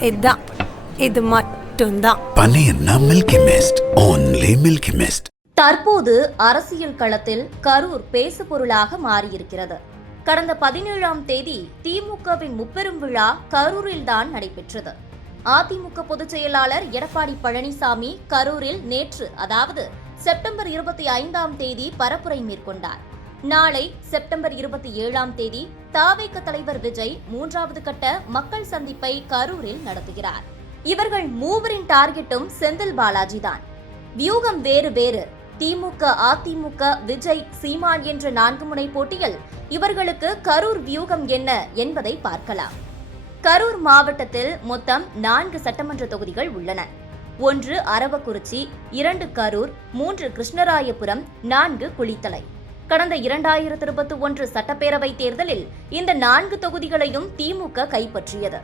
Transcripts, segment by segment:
இதான் இது மட்டும்தான். பன்னீர்னா milky mist only milky mist தற்போது அரசியல் களத்தில் கரூர் பேசுபொருளாக மாறியிருக்கிறது. கடந்த பதினேழாம் தேதி திமுகவின் முப்பெரும் விழா கரூரில்தான் நடைபெற்றது. அதிமுக பொதுச் செயலாளர் எடப்பாடி பழனிசாமி கரூரில் நேற்று அதாவது செப்டம்பர் இருபத்தி ஐந்தாம் தேதி பரப்புரை மேற்கொண்டார். நாளை செப்டம்பர் இருபத்தி ஏழாம் தேதி தாவேக்க தலைவர் விஜய் மூன்றாவது கட்ட மக்கள் சந்திப்பை கரூரில் நடத்துகிறார். இவர்கள் மூவரின் டார்கெட்டும் செந்தில் பாலாஜி தான் வியூகம் வேறு வேறு. திமுக அதிமுக விஜய் சீமான் என்ற நான்கு முனை போட்டியில் இவர்களுக்கு கரூர் வியூகம் என்ன என்பதை பார்க்கலாம். கரூர் மாவட்டத்தில் மொத்தம் நான்கு சட்டமன்ற தொகுதிகள் உள்ளன. ஒன்று அரவக்குறிச்சி இரண்டு கரூர் மூன்று கிருஷ்ணராயபுரம் நான்கு குளித்தலை. கடந்த இரண்டாயிரத்து இருபத்தி ஒன்று சட்டப்பேரவை தேர்தலில் இந்த நான்கு தொகுதிகளையும் திமுக கைப்பற்றியது.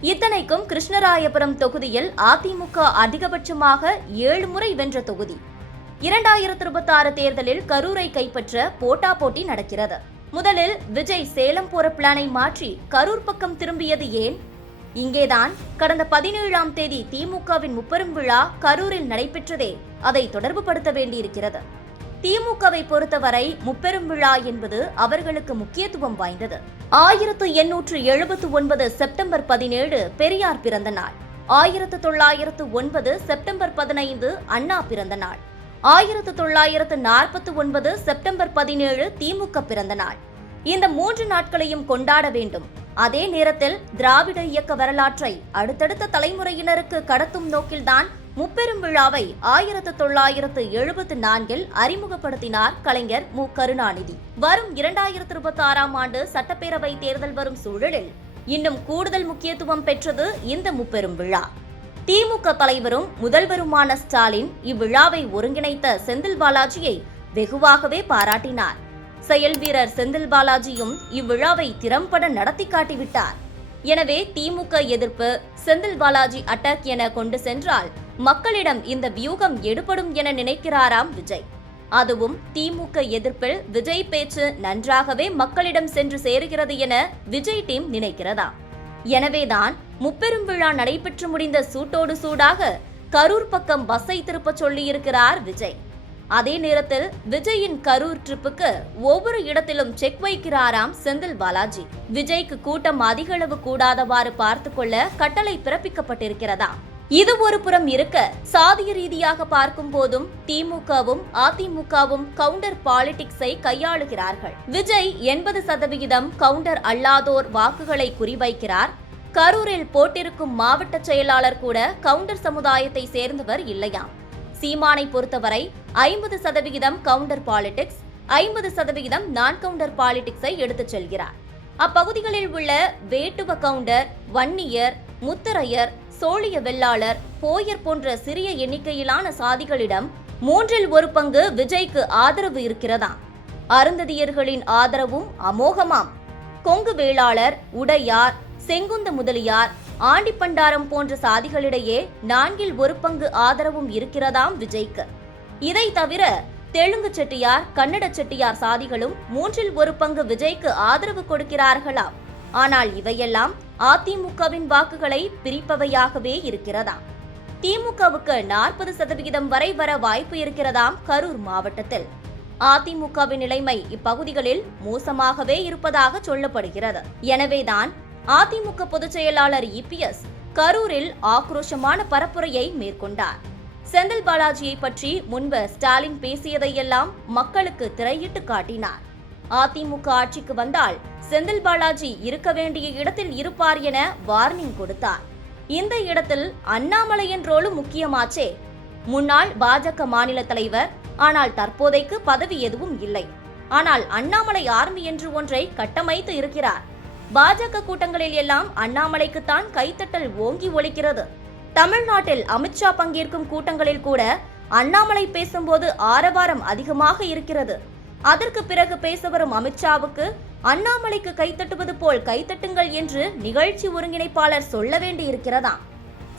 இத்தனைக்கும் கிருஷ்ணராயபுரம் தொகுதியில் அதிமுக அதிகபட்சமாக ஏழு முறை வென்ற தொகுதி. இரண்டாயிரத்து இருபத்தி ஆறு தேர்தலில் கரூரை கைப்பற்ற போட்டா போட்டி நடக்கிறது. முதலில் விஜய் சேலம் போற பிளானை மாற்றி கரூர் பக்கம் திரும்பியது ஏன்? இங்கேதான் கடந்த பதினேழாம் தேதி திமுகவின் முப்பெரும் விழா கரூரில் நடைபெற்றதே. அதை தொடர்புபடுத்த வேண்டியிருக்கிறது. திமுகவை பொறுத்தவரை முப்பெரும் விழா என்பது அவர்களுக்கு முக்கியத்துவம் வாய்ந்தது. ஆயிரத்து எண்ணூற்று எழுபத்து ஒன்பது செப்டம்பர் பதினேழு பெரியார் பிறந்த நாள். ஆயிரத்து தொள்ளாயிரத்து ஒன்பது செப்டம்பர் பதினைந்து அண்ணா பிறந்த நாள். ஆயிரத்து தொள்ளாயிரத்து நாற்பத்தி ஒன்பது செப்டம்பர் பதினேழு திமுக பிறந்த நாள். இந்த மூன்று நாட்களையும் கொண்டாட வேண்டும். அதே நேரத்தில் திராவிட இயக்க வரலாற்றை அடுத்தடுத்த தலைமுறையினருக்கு கடத்தும் நோக்கில்தான் முப்பெரும் விழாவை ஆயிரத்து தொள்ளாயிரத்து எழுபத்து நான்கில் அறிமுகப்படுத்தினார் கலைஞர் மு. கருணாநிதி. வரும் இரண்டாயிரத்து இருபத்தி ஆறாம் ஆண்டு சட்டப்பேரவை தேர்தல் வரும் சூழலில் இன்னும் கூடுதல் முக்கியத்துவம் பெற்றது இந்த முப்பெரும் விழா. திமுக தலைவரும் முதல்வருமான ஸ்டாலின் இவ்விழாவை ஒருங்கிணைத்த செந்தில் பாலாஜியை வெகுவாகவே பாராட்டினார். செயல் வீரர் செந்தில் பாலாஜியும் இவ்விழாவை திறம்பட நடத்தி காட்டிவிட்டார். எனவே திமுக எதிர்ப்பு செந்தில் பாலாஜி அட்டாக் என கொண்டு சென்றால் மக்களிடம் இந்த வியூகம் எடுபடும் என நினைக்கிறாராம் விஜய். அதுவும் திமுக எதிர்ப்பில் விஜய் பேச்சு நன்றாகவே மக்களிடம் சென்று சேருகிறது என விஜய் டீம் நினைக்கிறதா? எனவேதான் முப்பெரும் விழா நடைபெற்று முடிந்த சூட்டோடு சூடாக கரூர் பக்கம் பஸ்ஸை திருப்பச் சொல்லியிருக்கிறார் விஜய். அதே நேரத்தில் விஜயின் கரூர் ட்ரிப்புக்கு ஒவ்வொரு இடத்திலும் செக் வைக்கிறாராம் செந்தில் பாலாஜி. விஜய்க்கு கூட்டம் அதிக அளவு கூடாதவாறு பார்த்து கொள்ள கட்டளை பிறப்பிக்கப்பட்டிருக்கிறதா? இது ஒரு புறம் இருக்க சாதிய ரீதியாக பார்க்கும் போதும் திமுகவும் அதிமுகவும் கவுண்டர் பாலிடிக்ஸை கையாளுகிறார்கள். விஜய் எண்பது சதவிகிதம் கவுண்டர் அல்லாதோர் வாக்குகளை குறிவைக்கிறார். கரூரில் போட்டிருக்கும் மாவட்ட செயலாளர் கூட கவுண்டர் சமுதாயத்தை சேர்ந்தவர் இல்லையாம். சீமானை பொறுத்தவரை ஐம்பது சதவிகிதம் கவுண்டர் பாலிடிக்ஸ் ஐம்பது சதவிகிதம் நான் கவுண்டர் பாலிடிக்ஸை எடுத்துச் செல்கிறார். அப்பகுதிகளில் உள்ள வேட்டுவ கவுண்டர் வன்னியர் முத்தரையர் சோழிய வெள்ளாளர் போயர் போன்ற சிறிய எண்ணிக்கையிலான சாதிகளிடம் மூன்றில் ஒரு பங்கு விஜய்க்கு ஆதரவு இருக்கிறதாம் அருந்ததியர்களின் ஆதரவும் அமோகமாம். கொங்கு வேளாளர் உடையார் செங்குந்த முதலியார் ஆண்டிப்பண்டாரம் போன்ற சாதிகளிடையே நான்கில் ஒரு பங்கு ஆதரவும் இருக்கிறதாம் விஜய்க்கு. இதை தவிர தெலுங்கு செட்டியார் கன்னட செட்டியார் சாதிகளும் மூன்றில் ஒரு பங்கு விஜய்க்கு ஆதரவு கொடுக்கிறார்களாம். ஆனால் இவையெல்லாம் அதிமுகவின் வாக்குகளை பிரிப்பவையாகவே இருக்கிறதாம். திமுகவுக்கு நாற்பது சதவிகிதம் வரை வர வாய்ப்பு இருக்கிறதாம் கரூர் மாவட்டத்தில். அதிமுகவின் நிலைமை இப்பகுதிகளில் மோசமாகவே இருப்பதாக சொல்லப்படுகிறது. எனவேதான் அதிமுக பொதுச் செயலாளர் இபிஎஸ் கரூரில் ஆக்ரோஷமான பரப்புரையை மேற்கொண்டார். செந்தில் பாலாஜியை பற்றி முன்பு ஸ்டாலின் பேசியதையெல்லாம் மக்களுக்கு திரையிட்டு காட்டினார். அதிமுக ஆட்சிக்கு வந்தால் செந்தில் பாலாஜி இருக்க வேண்டிய இடத்தில் இருப்பார் என வார்னிங் கொடுத்தார். இந்த இடத்தில் அண்ணாமலை என்றோலும் முக்கியமாச்சே. முன்னாள் பாஜக மாநில தலைவர் ஆனால் தற்போதைக்கு பதவி எதுவும் இல்லை. ஆனால் அண்ணாமலை ஆர்மி என்று ஒன்றை கட்டமைத்து இருக்கிறார். பாஜக கூட்டங்களில் எல்லாம் அண்ணாமலைக்குத்தான் கைத்தட்டல் ஓங்கி ஒலிக்கிறது. தமிழ்நாட்டில் அமித்ஷா பங்கேற்கும் கூட்டங்களில் கூட அண்ணாமலை பேசும்போது ஆரவாரம் அதிகமாக இருக்கிறது. அதற்கு பிறகு பேச வரும் அமித்ஷாவுக்கு அண்ணாமலைக்கு கைத்தட்டுவது போல் கைத்தட்டுங்கள் என்று நிகழ்ச்சி ஒருங்கிணைப்பாளர் சொல்ல வேண்டி இருக்கிறதாம்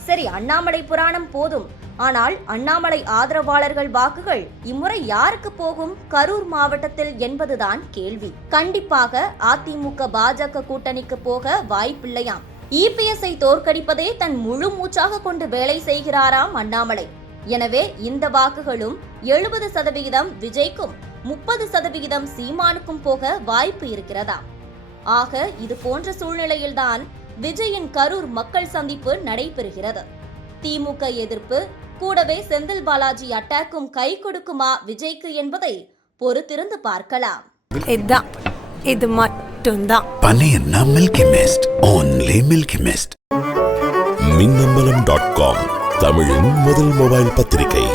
சரி அண்ணாமலை புராணம் போதும். ஆனால் அண்ணாமலை ஆதரவாளர்கள் வாக்குகள் இம்முறை யாருக்கு போகும்? கரூர் மாவட்டத்தில் என்பதுதான் கேள்வி. கண்டிப்பாக அதிமுக பாஜக கூட்டணிக்கு போக வாய்ப்பில்லையாம். இபிஎஸ்ஐ தோற்கடிப்பதே தன் முழு மூச்சாக கொண்டு வேலை செய்கிறாராம் அண்ணாமலை. எனவே இந்த வாக்குகளும் எழுபது சதவிகிதம் விஜய்க்கும் முப்பது சதவிகிதம் சீமானுக்கும் போக வாய்ப்பு இருக்கிறதா? ஆக இது போன்ற சூழ்நிலையில்தான் விஜயின் கரூர் மக்கள் சந்திப்பு நடைபெறுகிறது. திமுக எதிர்ப்பு கூடவே செந்தில் பாலாஜி அட்டாக்கும் கை கொடுக்குமா விஜய்க்கு என்பதை பொறுத்திருந்து பார்க்கலாம். இதுதான் இது மட்டும்தான். பன்னீர்னா milky mist only milky mist Minnambalam dot com தமிழின் முதல் மொபைல் பத்திரிகை.